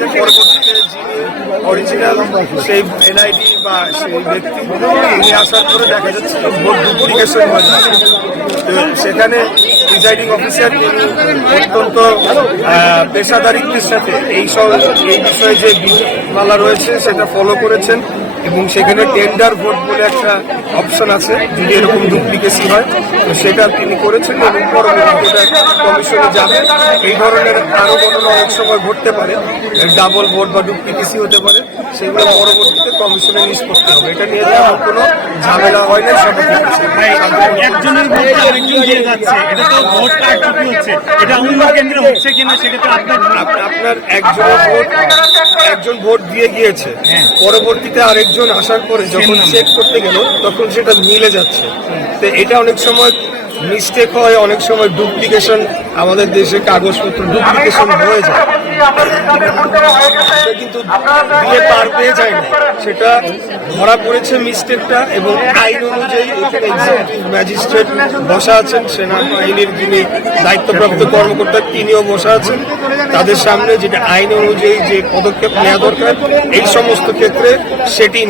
গেছে। পরবর্তীতে যিনি অরিজিনাল সেই এনআইডি বা সেই ব্যক্তি তিনি আসার পরে দেখা যাচ্ছে ভোট ডুপ্লিকেশন হয়ে যাচ্ছে। তো সেখানে প্রিজাইডিং অফিসার তিনি অত্যন্ত পেশাদারিত্বের সাথে এই বিষয়ে যে বিধিমালা রয়েছে সেটা ফলো করেছেন এবং সেখানে টেন্ডার ভোট বলে একটা অপশন আছে যদি এরকম ডুপ্লিকেসি হয়, তো সেটা তিনি করেছেন এবং পরবর্তীতে কমিশনে যাবে। এই ধরনের আরও ঘটনা অনেক সময় ঘটতে পারে, ডাবল ভোট বা ডুপ্লিকেসি হতে পারে, সেগুলো পরবর্তীতে কমিশনে নিষ্পত্তি হবে। এটা নিয়ে তেমন কোনো ঝামেলা হয় না। একজনের ভোট আরেকজন দিয়ে যাচ্ছে, এটা তো ভোট কারচুপি হচ্ছে, এটা অন্য কেন্দ্রে হচ্ছে কিনা সেটা তো আপনার একজন ভোট দিয়ে গিয়েছে, পরবর্তীতে আরেকজন আসার পরে যখন চেক করতে গেল তখন সেটা মিলে যাচ্ছে। তো এটা অনেক সময় মিস্টেক হয়, অনেক সময় ডুপ্লিকেশন, আমাদের দেশে কাগজপত্র ডুপ্লিকেশন হয়ে যায়, কিন্তু দিয়ে পার পেয়ে যায় না, সেটা ধরা পড়েছে মিস্টেকটা। এবং আইন অনুযায়ী এখানে এক্সিকিউটিভ ম্যাজিস্ট্রেট বসা আছেন, সেনাবাহিনীর যিনি দায়িত্বপ্রাপ্ত কর্মকর্তা তিনিও বসা আছেন। তাদের সামনে যেটা আইন অনুযায়ী যে পদক্ষেপ নেওয়া দরকার এই সমস্ত ক্ষেত্রে সেটি